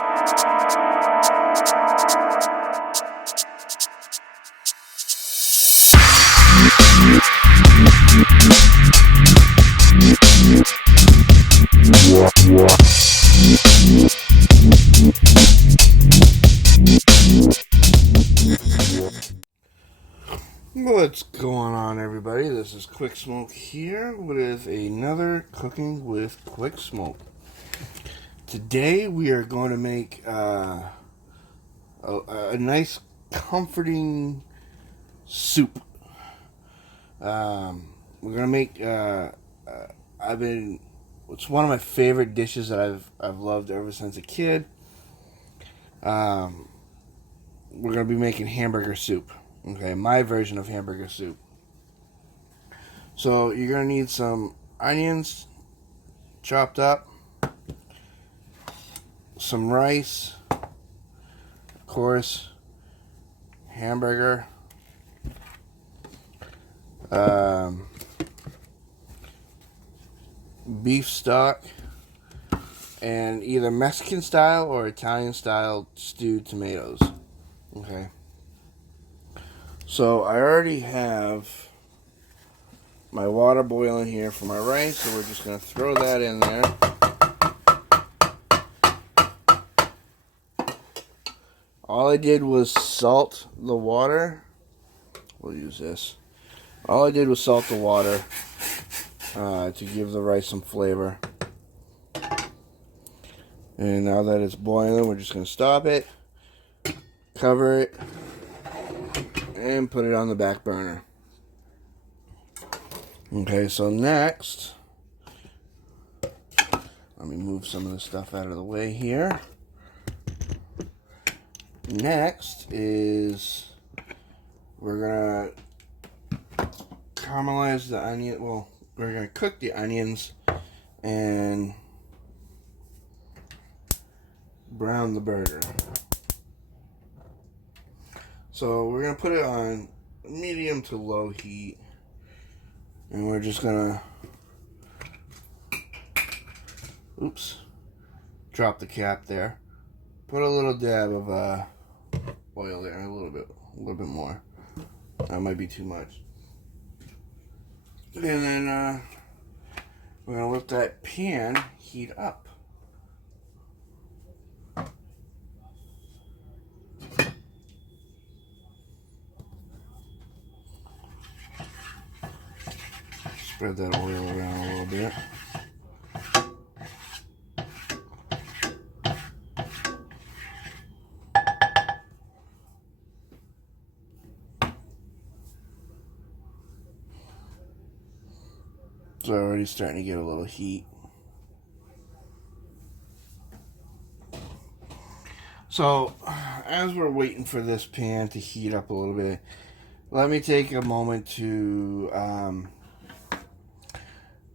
What's going on, everybody? This is Quick Smoke here with another Cooking with Quick Smoke. Today we are going to make a nice, comforting soup. We're going to make. It's one of my favorite dishes that I've loved ever since a kid. We're going to be making hamburger soup. Okay, my version of hamburger soup. So you're going to need some onions chopped up, some rice, of course, hamburger, beef stock, and either Mexican style or Italian style stewed tomatoes. Okay. So I already have my water boiling here for my rice, so we're just going to throw that in there. All I did was salt the water. We'll use this. All I did was salt the water to give the rice some flavor. And now that it's boiling, we're just going to stop it, cover it, and put it on the back burner. Okay, so next, let me move some of the stuff out of the way here. Next is we're going to caramelize the onion. Well, we're going to cook the onions and brown the burger. So we're going to put it on medium to low heat. And we're just going to, drop the cap there. Put a little dab of oil there, a little bit more. That might be too much. And then we're going to let that pan heat up. Spread that oil around a little bit. It's already starting to get a little heat. So, as we're waiting for this pan to heat up a little bit, let me take a moment to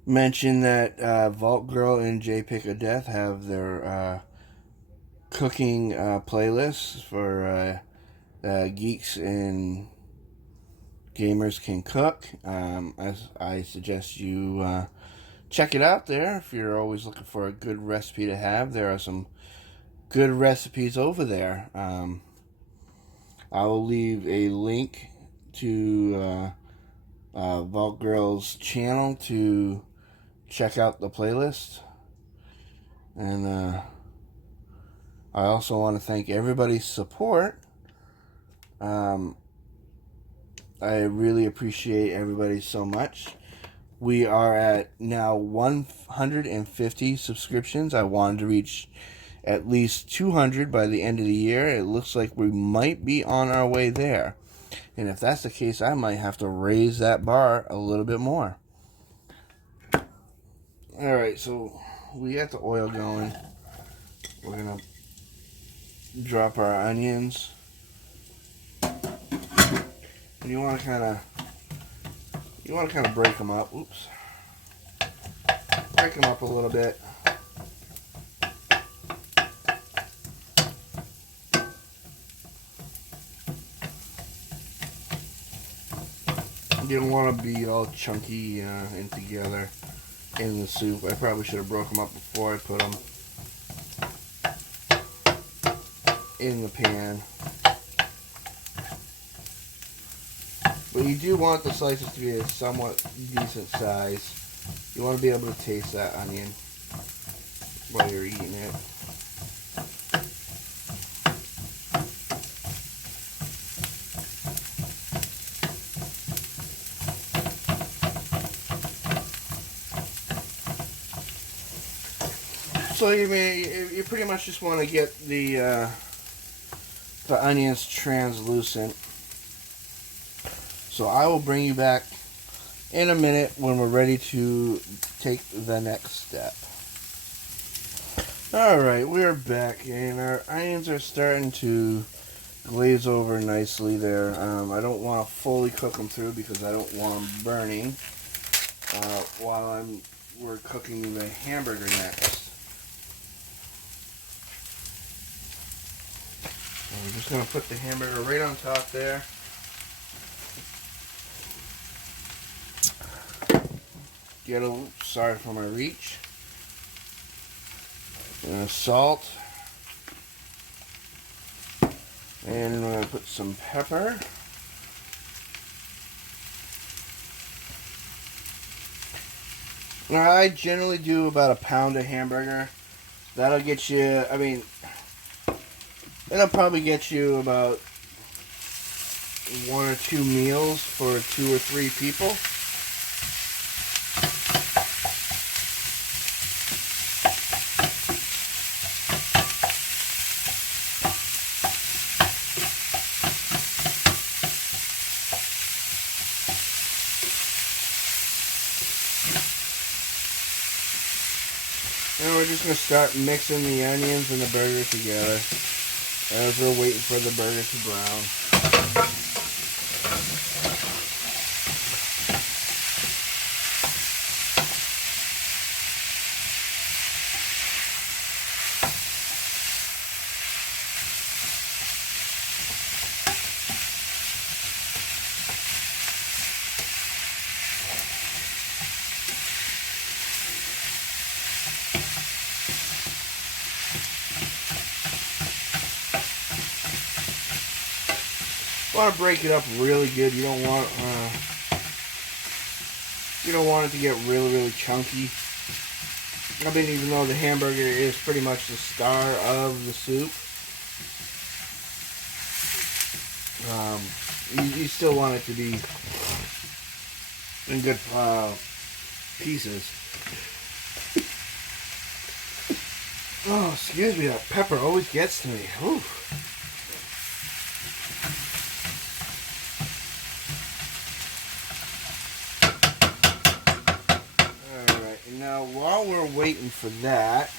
mention that Vault Girl and J Pick of Death have their cooking playlists for geeks and gamers can cook. As I suggest you check it out there if you're always looking for a good recipe to have. There are some good recipes over there. I will leave a link to Vault Girl's channel to check out the playlist. And I also want to thank everybody's support. I really appreciate everybody so much. We are at now 150 subscriptions. I wanted to reach at least 200 by the end of the year. It looks like we might be on our way there. And if that's the case, I might have to raise that bar a little bit more. Alright, so we got the oil going. We're going to drop our onions. And you want to kind of break them up. Break them up a little bit. You don't want to be all chunky and together in the soup. I probably should have broke them up before I put them. in the pan. But you do want the slices to be a somewhat decent size. You want to be able to taste that onion while you're eating it. So you pretty much just want to get the onions translucent. So I will bring you back in a minute when we're ready to take the next step. Alright, we're back and our onions are starting to glaze over nicely there. I don't want to fully cook them through because I don't want them burning while we're cooking the hamburger next. So we're just going to put the hamburger right on top there. Sorry for my reach. And salt. And I'm going to put some pepper. Now, I generally do about a pound of hamburger. That'll get you, it'll probably get you about 1 or 2 meals for 2 or 3 people. And we're just going to start mixing the onions and the burger together as we're waiting for the burger to brown. You want to break it up really good. You don't want it to get really chunky. Even though the hamburger is pretty much the star of the soup, you still want it to be in good pieces. Oh, excuse me, that pepper always gets to me. Whew. Now, while we're waiting for that,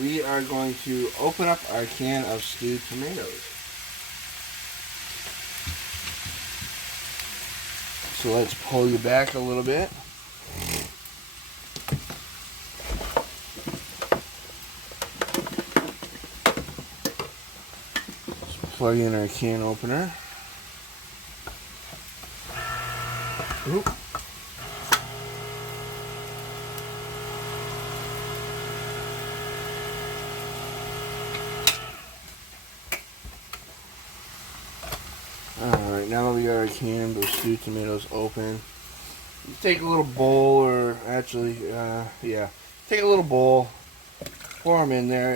we are going to open up our can of stewed tomatoes. So let's pull you back a little bit. Let's plug in our can opener. Oop. Alright, now that we got our can of stewed tomatoes open, you take a little bowl, or actually, take a little bowl, pour them in there,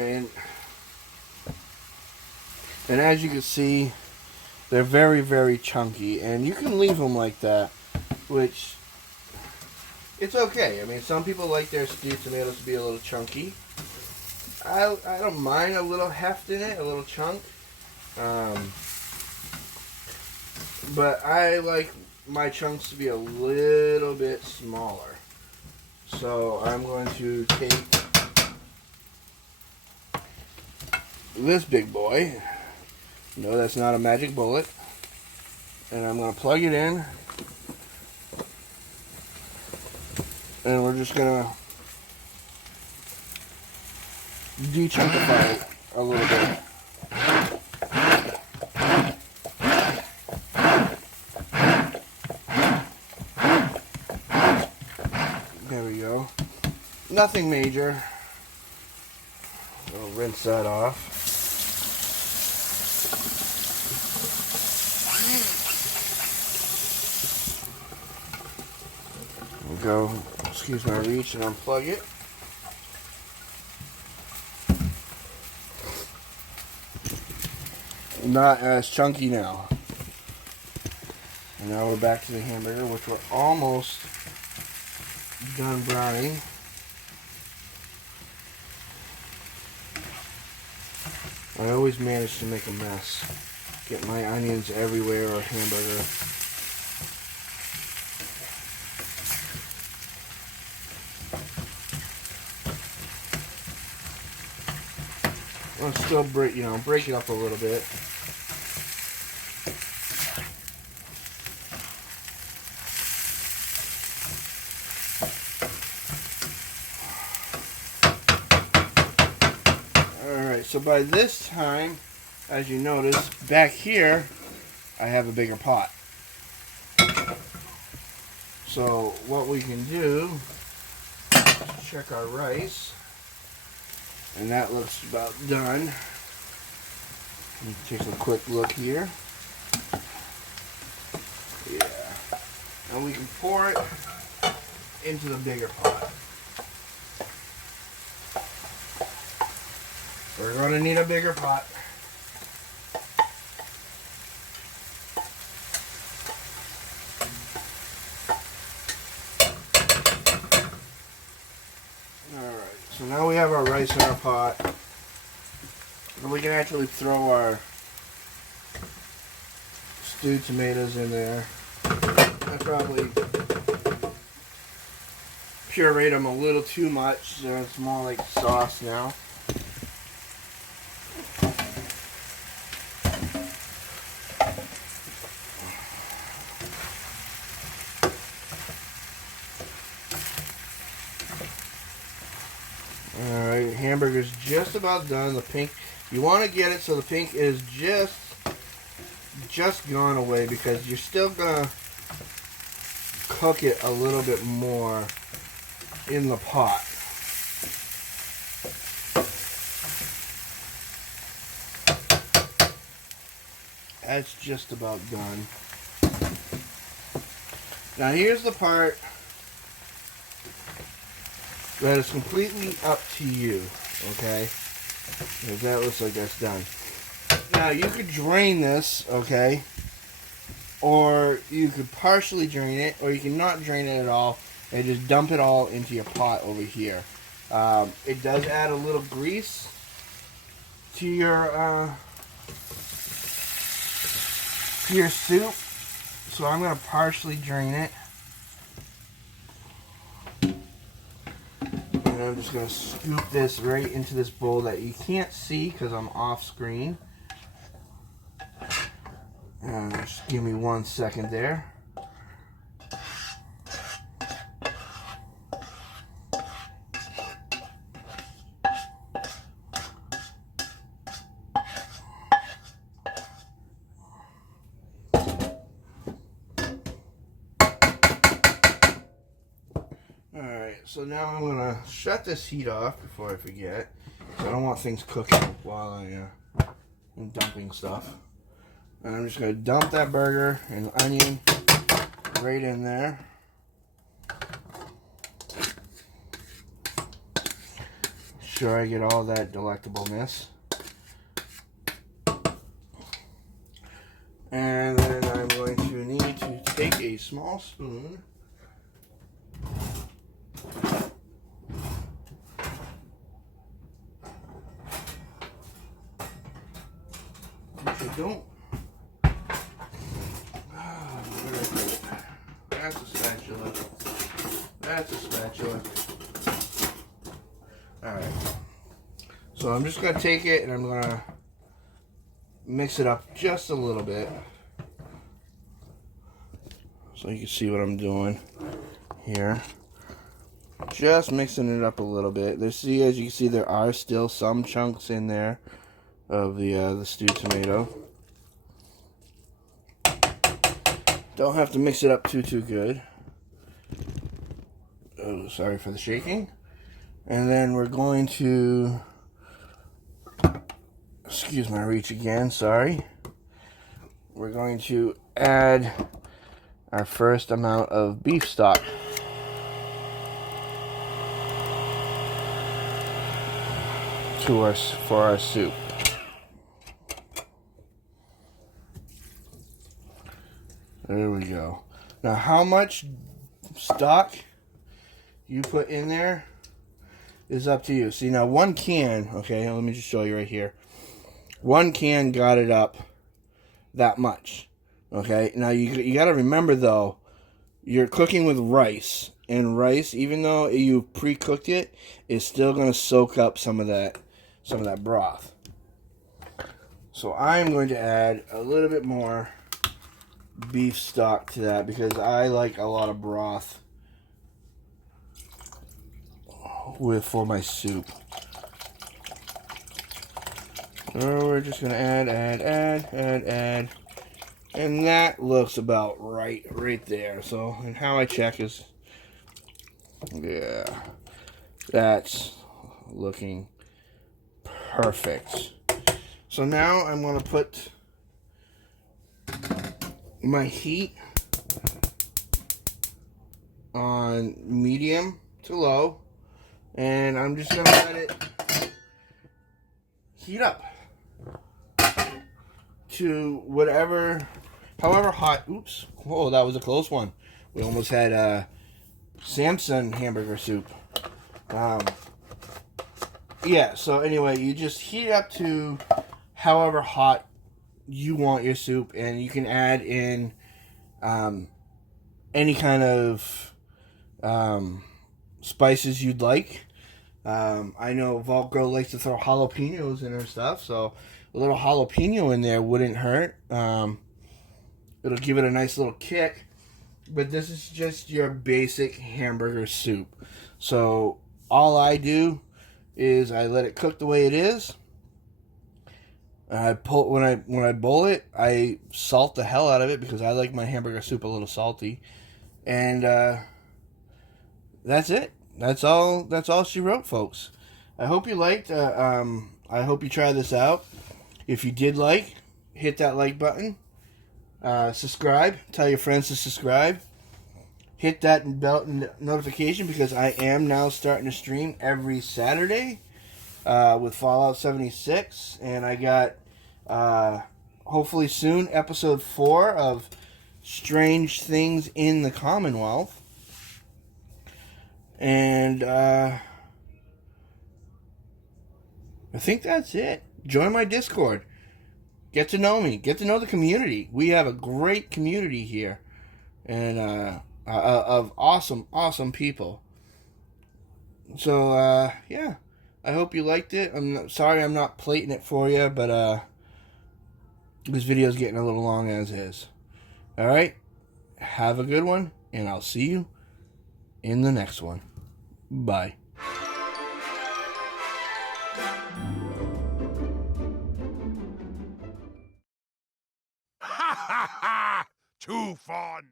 and as you can see, they're very chunky, and you can leave them like that, which, it's okay. Some people like their stewed tomatoes to be a little chunky. I don't mind a little heft in it, a little chunk. But I like my chunks to be a little bit smaller. So I'm going to take this big boy. No, that's not a magic bullet. And I'm going to plug it in. And we're just going to de-chunkify it a little bit. There we go. Nothing major. I'll rinse that off. go, excuse my reach, and unplug it. Not as chunky now. And now we're back to the hamburger, which we're almost done browning. I always manage to make a mess. Get my onions everywhere or hamburger. I'll still break it up a little bit. So by this time, as you notice, back here, I have a bigger pot. So what we can do is check our rice, and that looks about done. Let me take a quick look here. Yeah. And we can pour it into the bigger pot. We're going to need a bigger pot. Alright, so now we have our rice in our pot. And we can actually throw our stewed tomatoes in there. I probably pureed them a little too much, so it's more like sauce now. Alright, hamburger's just about done. The pink, you want to get it so the pink is just gone away, because you're still gonna cook it a little bit more in the pot. That's just about done. Now here's the part that is completely up to you, okay? Because that looks like that's done. Now you could drain this, okay? Or you could partially drain it, or you can not drain it at all and just dump it all into your pot over here. It does add a little grease to your soup, so I'm going to partially drain it. And I'm just going to scoop this right into this bowl that you can't see because I'm off screen. And just give me 1 second there. Alright, so now I'm going to shut this heat off before I forget. So I don't want things cooking while I'm dumping stuff. And I'm just going to dump that burger and onion right in there. Sure I get all that delectableness. And then I'm going to need to take a small spoon. Which I don't. That's a spatula. That's a spatula. Alright. So I'm just going to take it and I'm going to mix it up just a little bit. So you can see what I'm doing here. Just mixing it up a little bit. As you can see, there are still some chunks in there of the stewed tomato. Don't have to mix it up too good. Oh, sorry for the shaking. And then we're going to, excuse my reach again, sorry. We're going to add our first amount of beef stock. for our soup. There we go. Now, how much stock you put in there is up to you. See, now 1 can, okay, let me just show you right here. 1 can got it up that much. Okay, now you got to remember though, you're cooking with rice, and rice, even though you pre-cooked it, is still going to soak up some of that broth. So I'm going to add a little bit more beef stock to that because I like a lot of broth for my soup. So we're just going to add. And that looks about right there. So, and how I check is, yeah, that's looking perfect. So now I'm going to put my heat on medium to low, and I'm just going to let it heat up to however hot. Oops. Whoa, that was a close one. We almost had Samson hamburger soup. Yeah, so anyway, you just heat it up to however hot you want your soup, and you can add in any kind of spices you'd like. I know Vault Girl likes to throw jalapenos in her stuff, so a little jalapeno in there wouldn't hurt. It'll give it a nice little kick. But this is just your basic hamburger soup. So all I do is I let it cook the way it is. When I boil it, I salt the hell out of it because I like my hamburger soup a little salty. And that's it. That's all she wrote, folks. I hope you liked. I hope you try this out. If you did like, hit that like button. Subscribe. Tell your friends to subscribe. Hit that bell notification because I am now starting to stream every Saturday with Fallout 76. And I got, hopefully soon, episode 4 of Strange Things in the Commonwealth. And I think that's it. Join my Discord. Get to know me. Get to know the community. We have a great community here. And of awesome people. So, yeah. I hope you liked it. I'm sorry I'm not plating it for you, but this video's getting a little long as is. Alright? Have a good one, and I'll see you in the next one. Bye. Ha ha ha! Too fun!